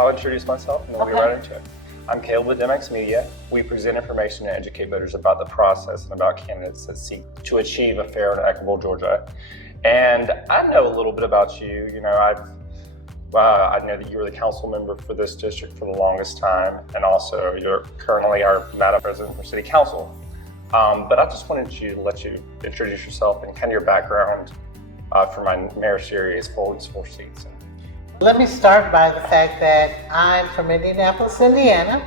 I'll introduce myself and then we'll get right into it. I'm Caleb with DemX Media. We present information and educate voters about the process and about candidates that seek to achieve a fair and equitable Georgia. And I know a little bit about you. I know that you were the council member for this district for the longest time, and also you're currently our Madam President for City Council. But I just wanted to let you introduce yourself and kind of your background for my mayor series, Forward 4 Seats. Let me start by the fact that I'm from Indianapolis, Indiana.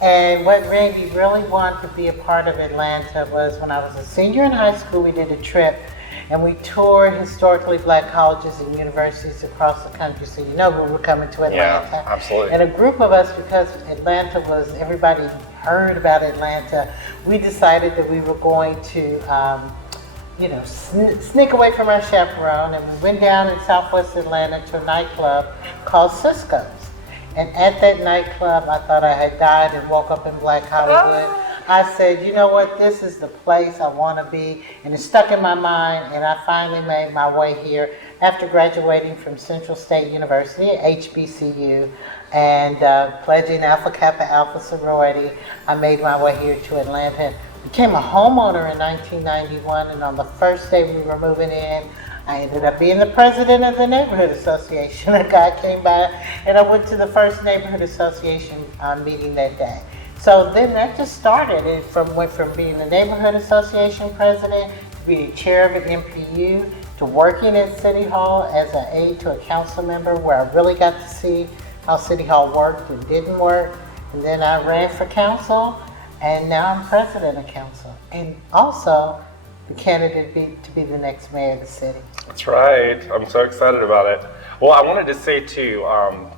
And what made me really want to be a part of Atlanta was when I was a senior in high school, we did a trip and we toured historically Black colleges and universities across the country. So you know we were coming to Atlanta. Yeah, absolutely. And a group of us, because Atlanta was, everybody heard about Atlanta, we decided that we were going to sneak away from our chaperone, and we went down in Southwest Atlanta to a nightclub called Cisco's. And at that nightclub, I thought I had died and woke up in Black Hollywood. I said, you know what, this is the place I want to be, and it stuck in my mind, and I finally made my way here after graduating from Central State University at HBCU and pledging Alpha Kappa Alpha sorority. I made my way here to Atlanta, became a homeowner in 1991, and on the first day we were moving in, I ended up being the president of the neighborhood association. A guy came by and I went to the first neighborhood association meeting that day. So then that just started. It went from being the neighborhood association president to being chair of an MPU to working at City Hall as an aide to a council member, where I really got to see how City Hall worked and didn't work. And then I ran for council, and now I'm president of council. And also the candidate to be the next mayor of the city. That's right. I'm so excited about it. Well, I wanted to say too,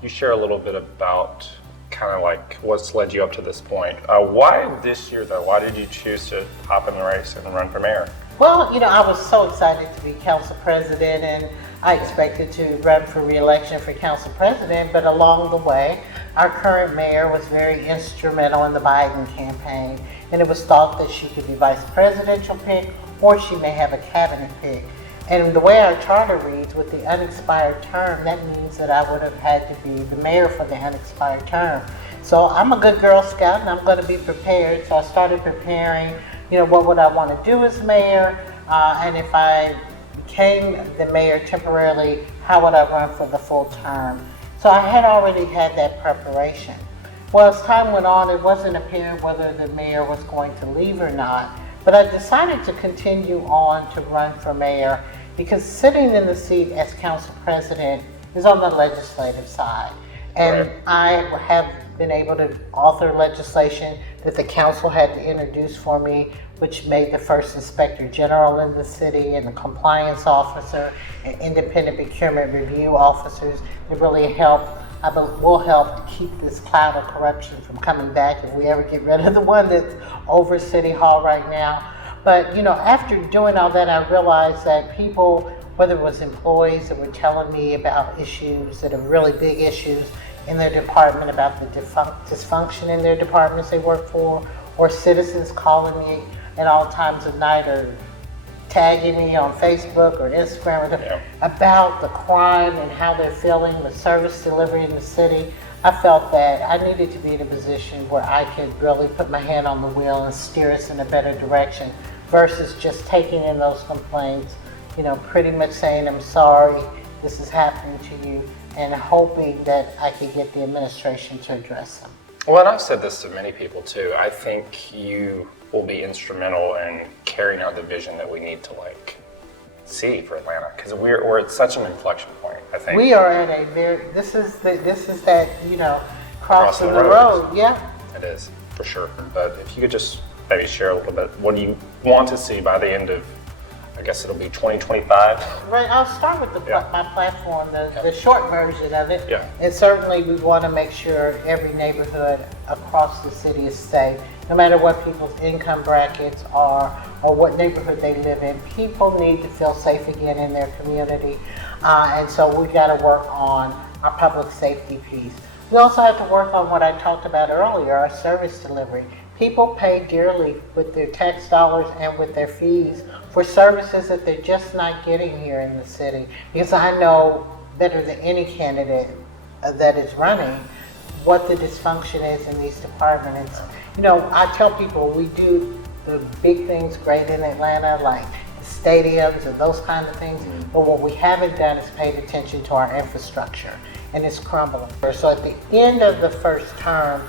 you share a little bit about kind of like what's led you up to this point. Why this year though? Why did you choose to hop in the race and run for mayor? Well, I was so excited to be council president, and I expected to run for re-election for council president, but along the way, our current mayor was very instrumental in the Biden campaign, and it was thought that she could be vice presidential pick, or she may have a cabinet pick. And the way our charter reads, with the unexpired term, that means that I would have had to be the mayor for the unexpired term. So I'm a good Girl Scout, and I'm going to be prepared. So I started preparing, what would I want to do as mayor? And if I became the mayor temporarily, how would I run for the full term? So I had already had that preparation. Well, as time went on, it wasn't apparent whether the mayor was going to leave or not. But I decided to continue on to run for mayor because sitting in the seat as council president is on the legislative side. And right. I have been able to author legislation that the council had to introduce for me, which made the first inspector general in the city and the compliance officer and independent procurement review officers. It really will help keep this cloud of corruption from coming back if we ever get rid of the one that's over City Hall right now. But after doing all that, I realized that people, whether it was employees that were telling me about issues that are really big issues in their department, about the dysfunction in their departments they work for, or citizens calling me at all times of night or tagging me on Facebook or Instagram about the crime and how they're feeling with service delivery in the city, I felt that I needed to be in a position where I could really put my hand on the wheel and steer us in a better direction versus just taking in those complaints, pretty much saying, I'm sorry, this is happening to you, and hoping that I could get the administration to address them. Well, and I've said this to many people too. I think you will be instrumental in carrying out the vision that we need to see for Atlanta, because we're at such an inflection point. I think we are at a this is that crossing the road. Yeah, it is for sure. But if you could just maybe share a little bit, what do you want to see by the end of, I guess it'll be 2025? Right, I'll start with my platform, the short version of it. Yeah. And certainly we want to make sure every neighborhood across the city is safe, no matter what people's income brackets are or what neighborhood they live in. People need to feel safe again in their community. And so we got to work on our public safety piece. We also have to work on what I talked about earlier, our service delivery. People pay dearly with their tax dollars and with their fees for services that they're just not getting here in the city. Because I know better than any candidate that is running, what the dysfunction is in these departments. I tell people we do the big things great in Atlanta, like the stadiums and those kind of things, but what we haven't done is paid attention to our infrastructure, and it's crumbling. So at the end of the first term,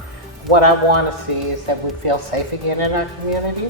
what I want to see is that we feel safe again in our community.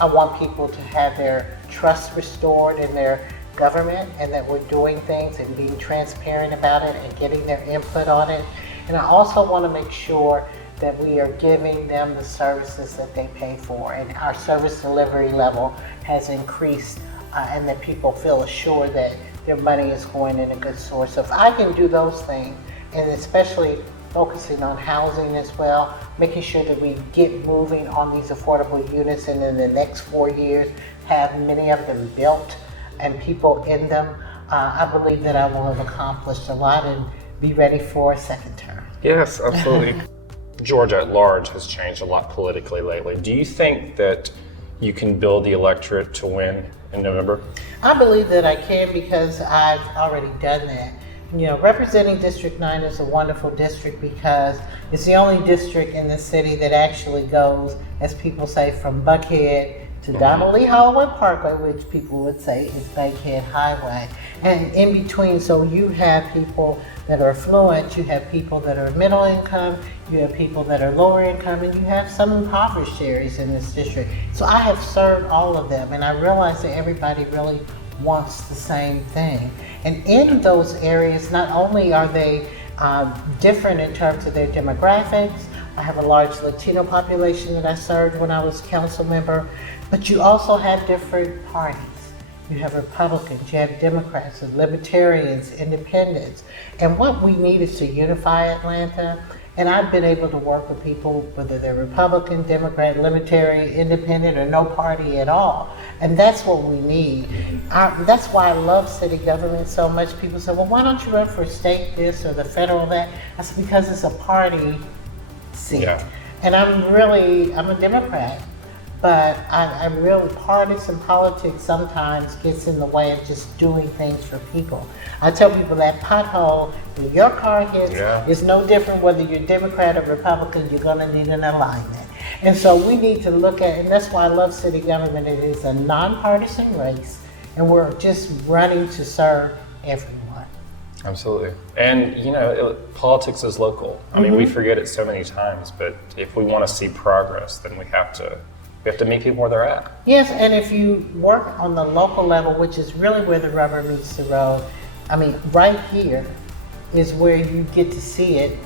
I want people to have their trust restored in their government, and that we're doing things and being transparent about it and getting their input on it. And I also want to make sure that we are giving them the services that they pay for, and our service delivery level has increased, and that people feel assured that their money is going in a good source. So if I can do those things, and especially focusing on housing as well, making sure that we get moving on these affordable units, and in the next 4 years have many of them built and people in them, I believe that I will have accomplished a lot and be ready for a second term. Yes, absolutely. Georgia at large has changed a lot politically lately. Do you think that you can build the electorate to win in November? I believe that I can, because I've already done that. Representing District 9 is a wonderful district because it's the only district in the city that actually goes, as people say, from Buckhead to Donald Lee Hallway Parkway, which people would say is Bankhead Highway. And in between, so you have people that are affluent, you have people that are middle income, you have people that are lower income, and you have some impoverished areas in this district. So I have served all of them, and I realize that everybody really wants the same thing. And in those areas, not only are they different in terms of their demographics, I have a large Latino population that I served when I was council member, but you also have different parties. You have Republicans, you have Democrats, Libertarians, Independents. And what we need is to unify Atlanta. And I've been able to work with people, whether they're Republican, Democrat, Libertarian, Independent, or no party at all. And that's what we need. That's why I love city government so much. People say, well, why don't you run for state this or the federal that? I said, because it's a party seat. Yeah. And I'm a Democrat. But I'm really, partisan politics sometimes gets in the way of just doing things for people. I tell people that pothole that your car hits is no different whether you're Democrat or Republican, you're gonna need an alignment. And so we need to look at, and that's why I love city government, it is a nonpartisan race, and we're just running to serve everyone. Absolutely. And politics is local. I mean, we forget it so many times, but if we wanna see progress, then we have to meet people where they're at. Yes, and if you work on the local level, which is really where the rubber meets the road, I mean, right here is where you get to see it,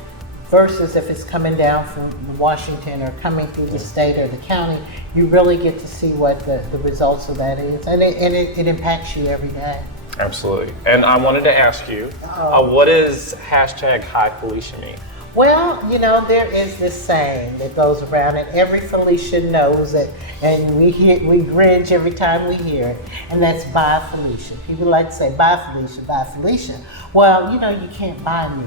versus if it's coming down from Washington or coming through the state or the county, you really get to see what the results of that is. And it impacts you every day. Absolutely. And I wanted to ask you, what does #HiFelicia mean? Well, there is this saying that goes around, and every Felicia knows it, and we cringe every time we hear it, and that's bye Felicia. People like to say bye Felicia, bye Felicia. Well, you can't buy me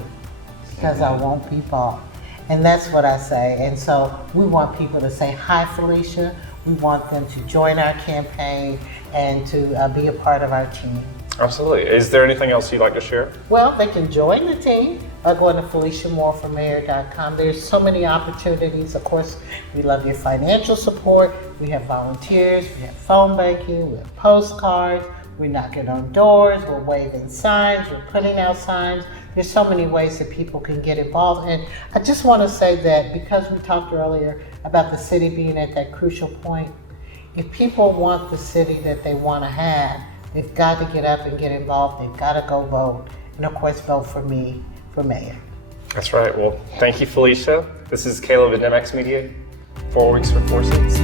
because I won't be bought. And that's what I say. And so we want people to say hi Felicia. We want them to join our campaign and to be a part of our team. Absolutely. Is there anything else you'd like to share? Well, they can join the team by going to FeliciaMooreForMayor.com. There's so many opportunities. Of course, we love your financial support. We have volunteers, we have phone banking, we have postcards, we're knocking on doors, we're waving signs, we're putting out signs. There's so many ways that people can get involved. And I just want to say that because we talked earlier about the city being at that crucial point, if people want the city that they want to have, they've got to get up and get involved. They've got to go vote. And of course, vote for me for mayor. That's right. Well, thank you, Felicia. This is Caleb at DemX Media. 4 weeks for 4 seats.